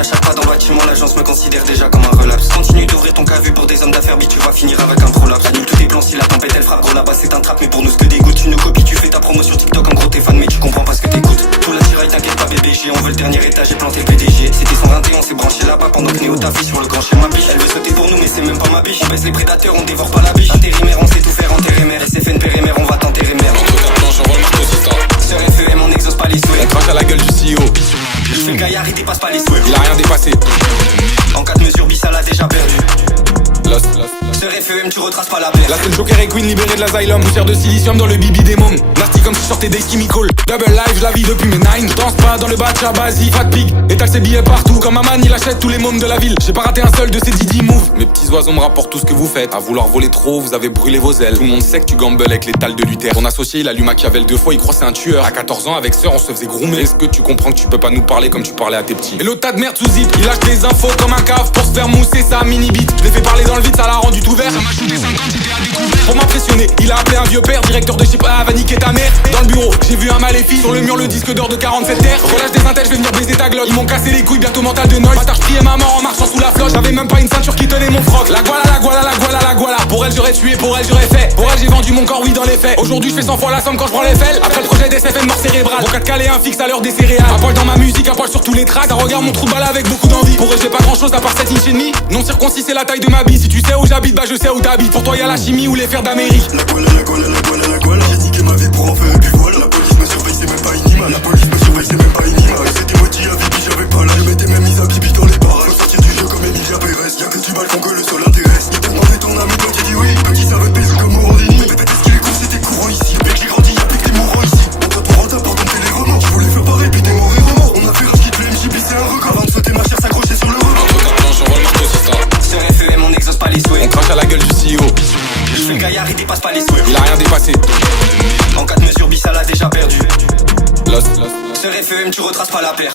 à chaque pas dans le bâtiment, l'agence me considère déjà comme un relapse. Continue d'ouvrir ton cavu pour des hommes d'affaires, bitch, tu vas finir avec un prolapse. Annule tous tes plans si la tempête elle frappe, gros là-bas c'est un trap, mais pour nous ce que dégoûte. Tu nous copies, tu fais ta promo sur TikTok, en gros t'es fan mais tu comprends pas ce que t'écoutes. Pour la tiraille t'inquiète pas bébé, on veut le dernier étage, j'ai planté le PDG. C'était 121, on s'est branché là-bas pendant que Néo taffe sur le grand chez ma biche. Elle veut sauter pour nous mais c'est même pas ma biche. On baisse les prédateurs, on dévore pas la biche. Intérimaire, on sait tout faire, enterrer mère. SFN périmère, on va t'enterrer mère. Entre ta planche, j'envoie le marteau sur ça. Sur FEM, on n'exauce pas les souhaits. On crache à la gueule du CEO. Je fais le gaillard, il dépasse pas les souhaits. Il a rien dépassé. En 4 mesures, Bissal a déjà perdu. Lost. Sur FEM, tu retraces pas la paire. Là c'est le Joker et Queen libéré de l'asylum. Poussière de silicium dans le bibi des mômes. Nasty comme si je sortais des chemical. Double live, je la vis depuis mes 9. Danse pas dans le batch à Basi, Fat Pig. Étale ses billets partout. Comme Aman, il achète tous les mômes de la ville. J'ai pas raté un seul de ces Didi moves. Mes petits oiseaux me rapportent tout ce que vous faites. À vouloir voler trop, vous avez brûlé vos ailes. Tout le monde sait que tu gambles avec les tales de Luther. Ton associé, il a lu Machiavel 2 fois, il croit c'est un tueur. À 14 ans, avec sœur, on se faisait groomer. Est-ce que tu comprends que tu peux pas nous parler comme tu parlais à tes petits? Et l'autre tas de merde sous zip, il lâche des infos comme un cave pour se faire mousser sa mini bite. Je l'ai fait parler dans le vide, ça l'a rendu tout vert. Ça m'a shooté 50, j'étais à découvert. Pour m'impressionner, il a appelé un vieux père, directeur de chez pas, va niquer ta mère. Dans le bureau, j'ai vu un maléfice. Sur le mur, le disque d'or de 47 terres. Relâche des intels, je vais venir baiser ta glotte. Ils m'ont cassé les couilles, bientôt mental de noise. Bâtard, je priais maman en marchant sous la floche. J'avais même pas une ceinture qui tenait mon froc. La voilà. Pour elle, j'aurais tué, pour elle, j'aurais fait. Pour elle, j'ai vendu mon corps, oui, dans les faits. Aujourd'hui, je fais 100 fois la somme quand je prends les fels. Après le projet d'SFN, mort cérébrale. Mon 4 calé, un fixe à l'heure des céréales. À poil dans ma musique, à poil sur tous les tracks. Ça regarde mon trou de balle avec beaucoup d'envie. Pour eux, j'ai pas grand chose à part 7 inch et demi. Non circoncis, c'est la taille de ma bille. Si tu sais où j'habite, bah je sais où t'habites. Pour toi, y'a la chimie ou les fers d'Amérique. La guala, j'ai niqué ma vie pour en faire, et puis voilà. La police me surveille, c'est même pas une image. La police me surveille, c'est même pas une image. C'était moitié à Bibi, j'avais pas là. Je m'étais même mis à Bibi dans les barrages. Faut sortir du jeu comme Emilia Pérez. Y'a que du balcon que le sol intéresse. Il t'a demandé ton ami, toi t'as dit oui. Petit ça veut baiser comme Morandini. Mais bébé, qu'est-ce qu'il est court, c'était courant ici. Mec, j'ai grandi, y'a plus que des mourants ici. On doit pour rentrer pour tenter les remords. Je voulais faire pareil, puis des morts et remords. On a fait rage, quitte le MJB, c'est un record. Avant de sauter ma chair, s'accrocher sur le rebord. Entre ta planche, j'envoie le marteau sur ça. Sur FEM, on n'exauce pas les souhaits. On crache à la gueule du CEO. Je fais le gaillard, il dépasse pas les souhaits. Il a rien dépassé. En 4 mesures, Bissal a déjà perdu. Lost. Sur FEM, tu retraces pas la paire.